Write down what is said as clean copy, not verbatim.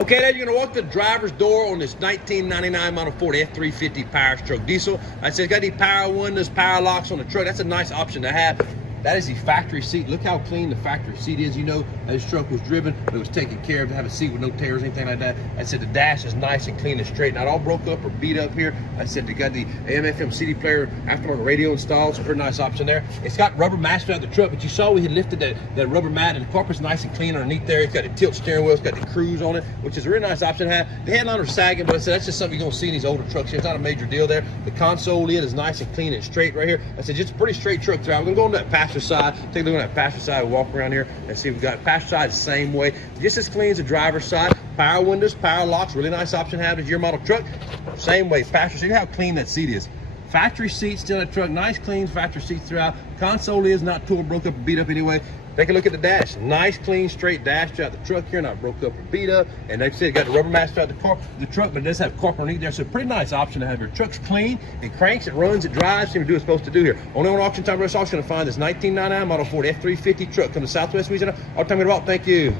Okay, then you're gonna walk the driver's door on this 1999 model Ford F350 power stroke diesel. I said it's got these power windows, power locks on the truck. That's a nice option to have. That is the factory seat. Look how clean the factory seat is. You know, this truck was driven, but it was taken care of to have a seat with no tears, anything like that. I said the dash is nice and clean and straight, not all broke up or beat up here. I said they got the AM/FM CD player, aftermarket radio installed. It's a pretty nice option there. It's got rubber mats throughout the truck, but you saw we had lifted that rubber mat, and the carpet's nice and clean underneath there. It's got the tilt steering wheel. It's got the cruise on it, which is a really nice option to have. The headliner's sagging, but I said that's just something you're gonna see in these older trucks here. It's not a major deal there. The console lid is nice and clean and straight right here. I said just a pretty straight truck throughout. We're gonna go on that passenger side. Take a look at that passenger side. We'll walk around here and see we've got passenger side the same way, just as clean as the driver's side. Power windows, power locks, really nice option to have as your model truck. Same way, passenger seat. Look how clean that seat is. Factory seats still in the truck, nice clean factory seats throughout. Console is not tore, broke up, or beat up anyway. Take a look at the dash. Nice, clean, straight dash throughout the truck here, not broke up or beat up. And like I said, got the rubber mats throughout the truck, but it does have carpet underneath there. So pretty nice option to have. Your truck's clean, it cranks, it runs, it drives, seems to do what it's supposed to do here. Only on Auction Time, we're also going to find this 1999 model Ford F350 truck coming to Southwest Louisiana. All the time we Thank you.